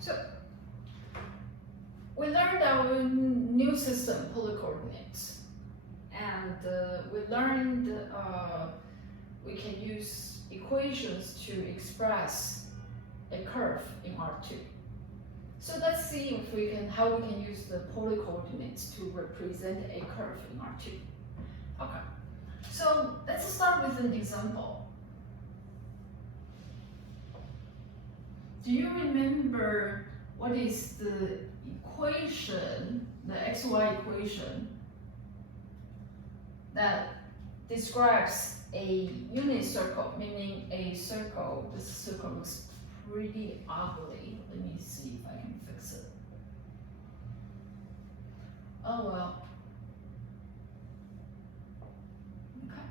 So we learned our new system, polar coordinates, and we learned we can use equations to express a curve in R2. So let's see if we can how we can use the polar coordinates to represent a curve in R2. Okay, so let's start with an example. Do you remember what is the equation, the xy equation that describes a unit circle, meaning a circle, this circle looks pretty ugly. Let me see if I can fix it. Oh well. Okay.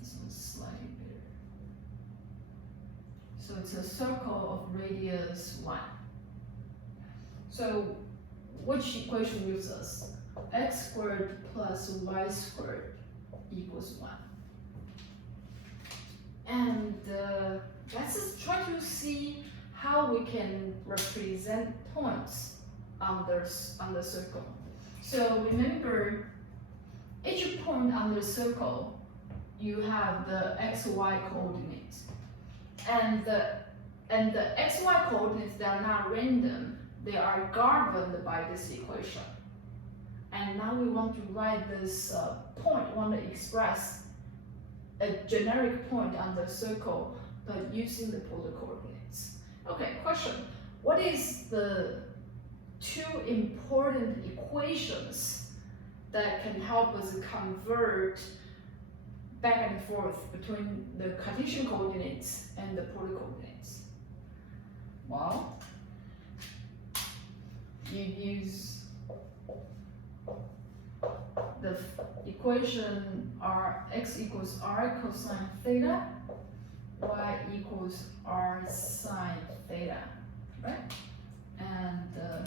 This one's slightly bigger. So it's a circle of radius 1. So which equation gives us x squared plus y squared equals 1? And let's just try to see how we can represent points on the circle. So remember, each point on the circle, you have the xy coordinates, and the xy coordinates, they are not random. They are governed by this equation. And now we want to write this point, want to express a generic point on the circle, but using the polar coordinates. Okay, question. What is the two important equations that can help us convert back and forth between the Cartesian coordinates and the polar coordinates? Well, you use the equation x equals r cosine theta, y equals r sine theta, right? And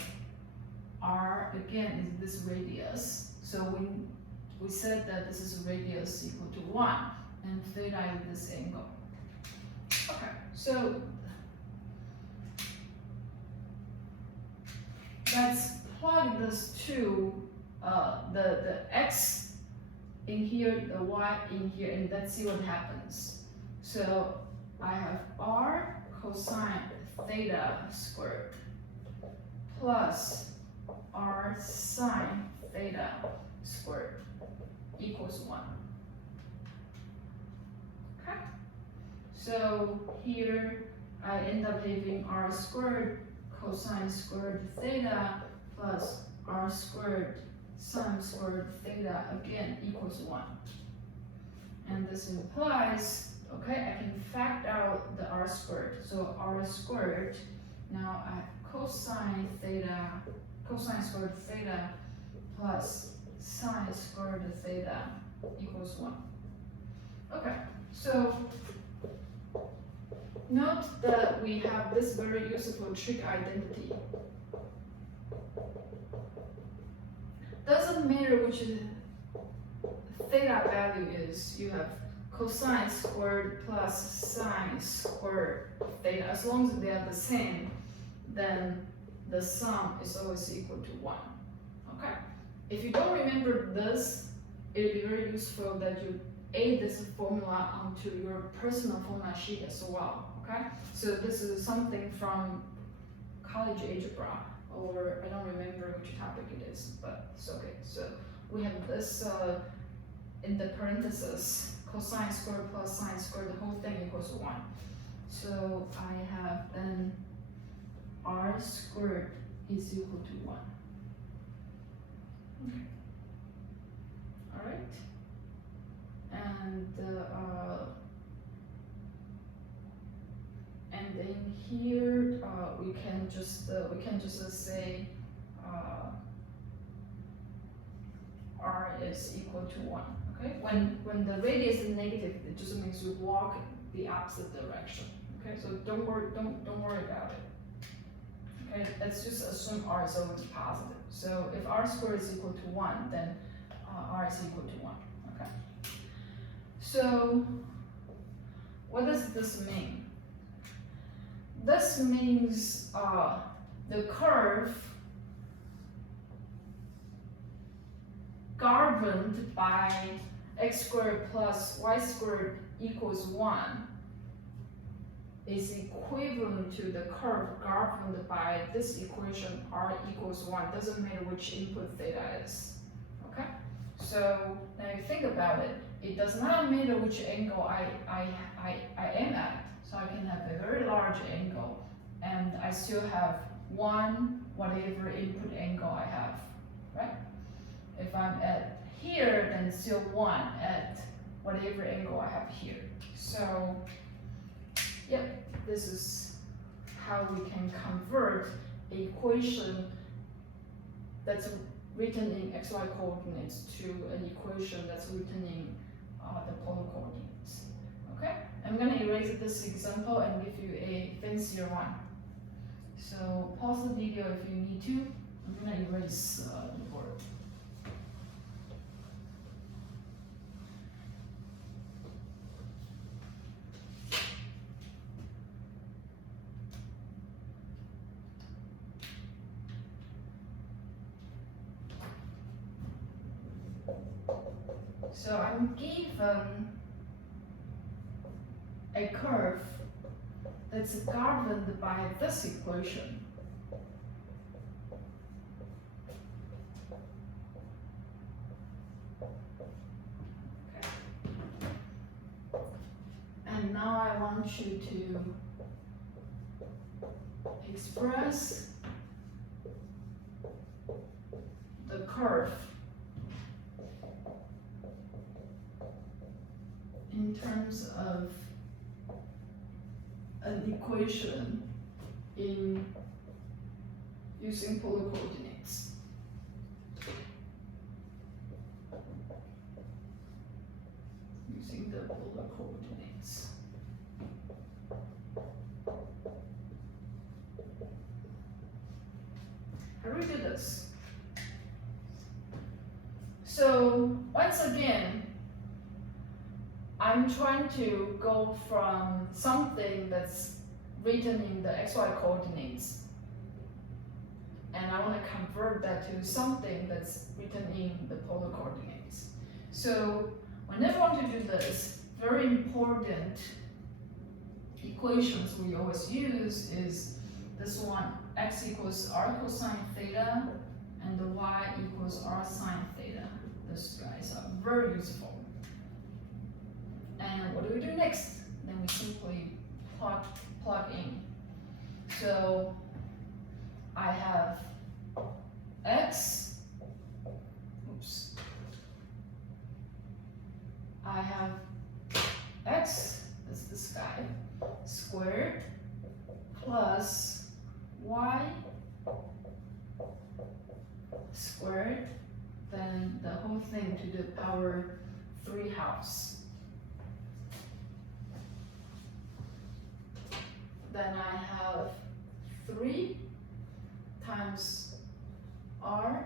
r again is this radius. So we said that this is radius equal to 1, and theta is this angle. Okay, so let's plug this to the x in here, the y in here, and let's see what happens. So I have r cosine theta squared plus r sine theta squared equals 1. Okay, so here I end up having r squared cosine squared theta plus r squared sine squared theta again equals 1. And this implies, okay, I can factor out the r squared. So r squared, now I have cosine squared theta plus sine squared theta equals 1. Okay, so note that we have this very useful trig identity. Doesn't matter which theta value is, you have cosine squared plus sine squared theta. As long as they are the same, then the sum is always equal to 1. Okay? If you don't remember this, it would be very useful that you add this formula onto your personal formula sheet as well. Okay? So this is something from college algebra, or I don't remember which topic it is, but it's okay. So we have this in the parentheses, cosine squared plus sine squared, the whole thing equals 1. So I have then r squared is equal to 1. Okay. All right. And in here we can just say r is equal to 1. Okay. When the radius is negative, it just means you walk the opposite direction. Okay. So don't worry about it. Okay. Let's just assume r is always positive. So if r squared is equal to 1, then r is equal to 1. Okay. So what does this mean? this means the curve governed by x squared plus y squared equals 1 is equivalent to the curve governed by this equation r equals 1. Doesn't matter which input theta is. Okay? So now you think about it. It does not matter which angle I am at. So I can have a very large angle and I still have 1 whatever input angle I have. Right? If I'm at here, then still 1 at whatever angle I have here. So, yep, this is how we can convert an equation that's written in xy coordinates to an equation that's written in the polar coordinates. Okay, I'm going to erase this example and give you a fancier one. So pause the video if you need to. I'm going to erase the board. So I'm given a curve that's governed by this equation. Okay. And now I want you to express the curve in terms of an equation in using polar coordinates. Using the polar coordinates. How do we do this? So once again, I'm trying to go from something that's written in the xy coordinates and I want to convert that to something that's written in the polar coordinates. So whenever I want to do this, very important equations we always use is this one, x equals r cosine theta and the y equals r sine theta. These guys are very useful. And what do we do next? Then we simply plug in. So I have x, oops. I have x, that's this guy, squared plus y squared, then the whole thing to the power 3/2. Then I have 3 times r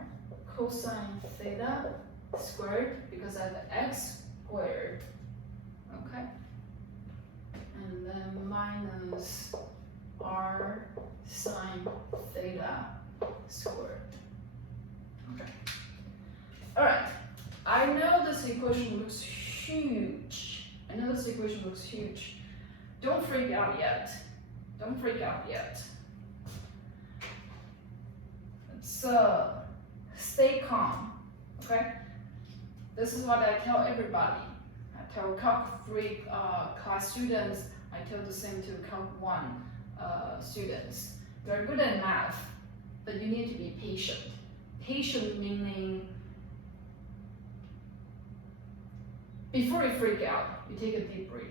cosine theta squared because I have x squared, okay? And then minus r sine theta squared, okay? All right, I know this equation looks huge. Don't freak out yet. Don't freak out yet. So stay calm, okay? This is what I tell everybody. I tell Calc 3 class students, I tell the same to Calc 1 students. You're good at math, but you need to be patient. Patient meaning before you freak out, you take a deep breath.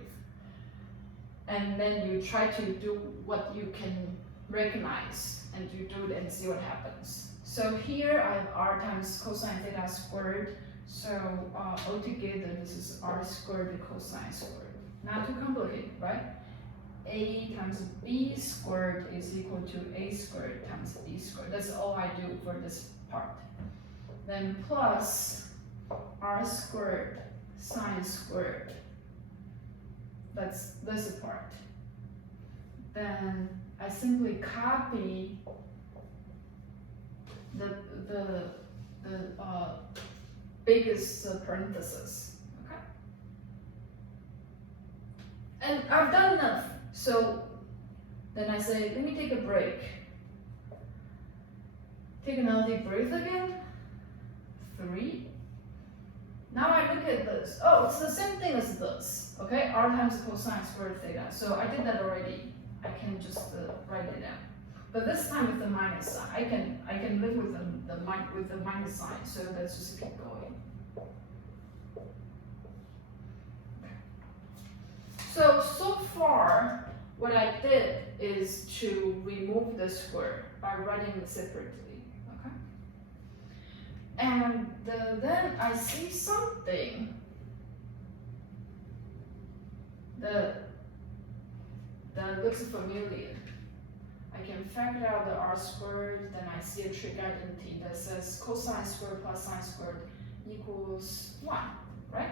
And then you try to do what you can recognize and you do it and see what happens. So here I have r times cosine theta squared. So altogether this is r squared cosine squared. Not too complicated, right? A times b squared is equal to a squared times b squared. That's all I do for this part. Then plus r squared sine squared. That's this part. Then I simply copy the biggest parenthesis. Okay, and I've done enough. So then I say, let me take a break. Take another deep breath again. 3. Now I look at this. Oh, it's the same thing as this. Okay, r times cosine squared theta. So I did that already. I can just write it down. But this time with the minus sign, I can live with the minus sign. So let's just keep going. Okay. So far, what I did is to remove the square by writing it separately. Okay. And then I see something that looks familiar. I can factor out the r squared, then I see a trig identity that says cosine squared plus sine squared equals 1, right?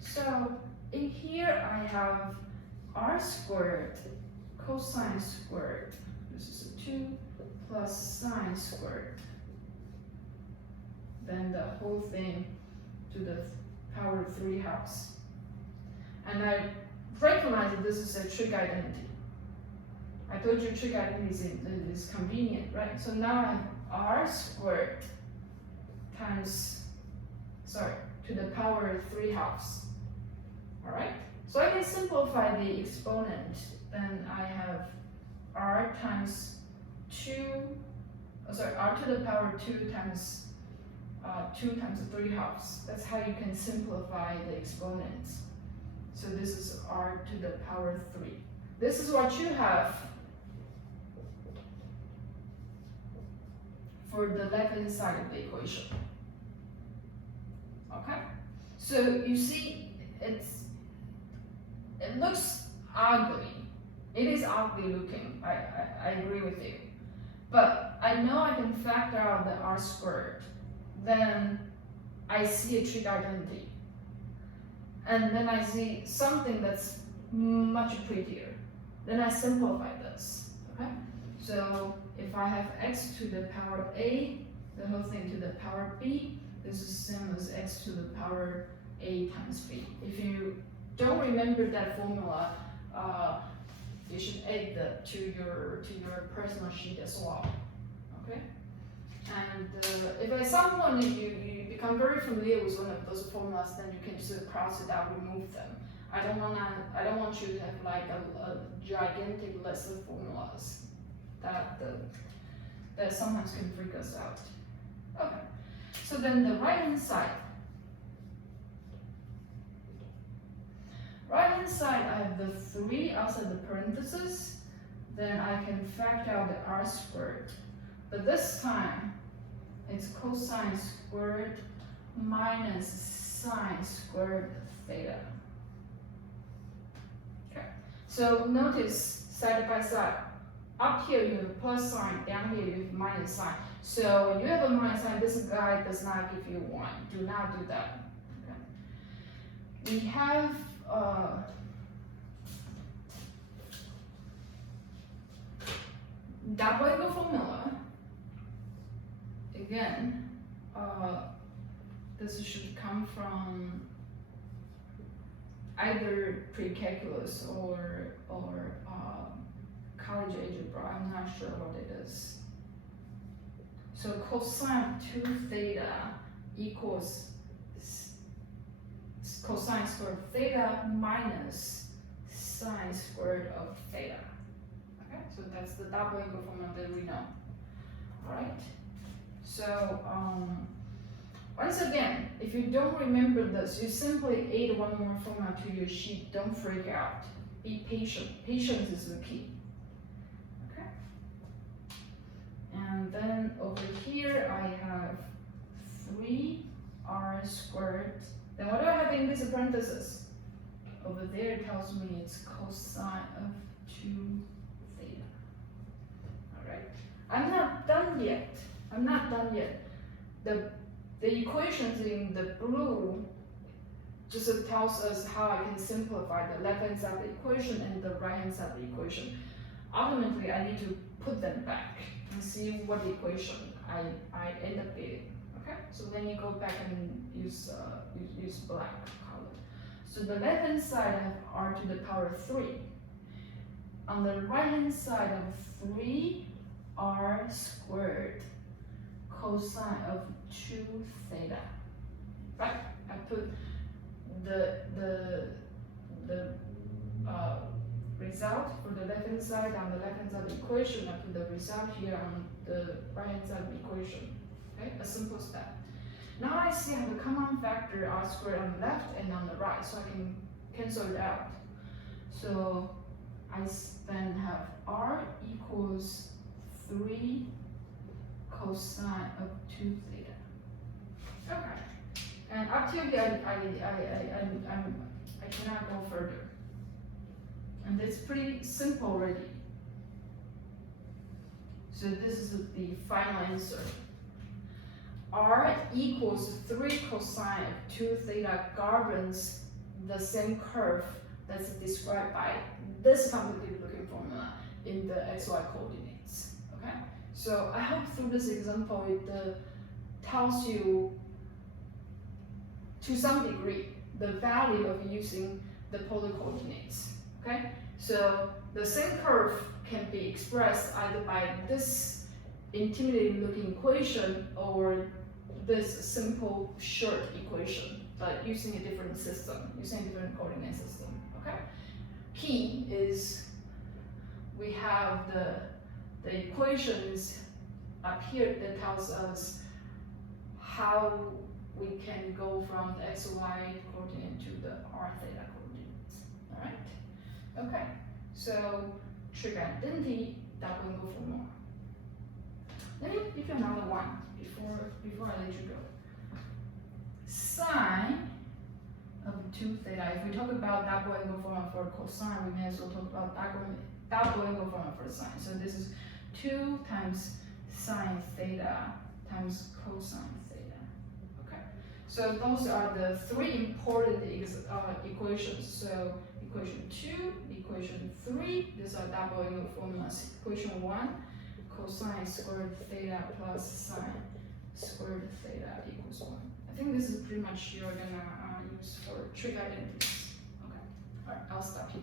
So in here I have r squared cosine squared, this is a 2, plus sine squared. Then the whole thing to the power 3 halves. And I recognize that this is a trig identity. I told you trig identity is convenient, right? So now I have r squared times, to the power 3 halves. All right? So I can simplify the exponent. Then I have r times 2, r to the power 2 times 2 times 3 halves. That's how you can simplify the exponents. So this is r to the power 3. This is what you have for the left-hand side of the equation. Okay? So you see, it looks ugly. It is ugly looking, I agree with you. But I know I can factor out the r squared. Then I see a trig identity. And then I see something that's much prettier. Then I simplify this, okay? So if I have x to the power a, the whole thing to the power b, this is the same as x to the power a times b. If you don't remember that formula, you should add that to your personal sheet as well, okay? And if at some point you become very familiar with one of those formulas, then you can just cross it out, remove them. I don't want you to have like a gigantic list of formulas that sometimes can freak us out. Okay, so then the right hand side. Right hand side, I have the 3 outside the parentheses. Then I can factor out the r squared. But this time, it's cosine squared minus sine squared theta. Okay, so notice side by side. Up here you have a plus sign, down here you have minus sign. So when you have a minus sign, this guy does not give you 1. Do not do that. Okay. We have double angle formula. Again, this should come from either pre-calculus or college algebra. I'm not sure what it is. So cosine 2 theta equals cosine squared theta minus sine squared of theta. Okay, so that's the double angle formula that we know. All right. So once again, if you don't remember this, you simply add one more formula to your sheet. Don't freak out. Be patient. Patience is the key. Okay. And then over here I have 3r squared. Then what do I have in this parenthesis? Over there it tells me it's cosine of 2 theta. All right. I'm not done yet. The equations in the blue just tells us how I can simplify the left hand side of the equation and the right hand side of the equation. ultimately I need to put them back and see what equation I end up getting. Okay, so then you go back and use black color. So the left hand side I have r to the power 3. On the right hand side of 3r squared cosine of 2 theta. Right? I put the result for the left hand side on the left hand side of the equation. I put the result here on the right hand side of the equation. Okay, a simple step. Now I see I have a common factor r squared on the left and on the right, so I can cancel it out. So I then have r equals 3 cosine of 2 theta. Okay, and up till here I cannot go further. And it's pretty simple already. So this is the final answer. R equals 3 cosine of 2 theta governs the same curve that's described by this complicated looking formula in the xy coordinates. Okay? So I hope through this example it tells you to some degree the value of using the polar coordinates. Okay? So the same curve can be expressed either by this intimidating looking equation or this simple short equation, but using a different system, using a different coordinate system. Okay? Key is we have the equations up here that tells us how we can go from the xy coordinate to the r theta coordinates. Alright? Okay. So trig identity, that will go for more. Let me give you another one before I let you go. Sine of 2 theta. If we talk about double angle formula for cosine, we may as well talk about double angle formula for sine. So this is 2 times sine theta times cosine theta. Okay. So those are the 3 important equations. So equation 2, equation 3, these are double angle formulas. Equation 1, cosine squared theta plus sine squared theta equals 1. I think this is pretty much you're gonna use for trig identities. Okay, all right, I'll stop here.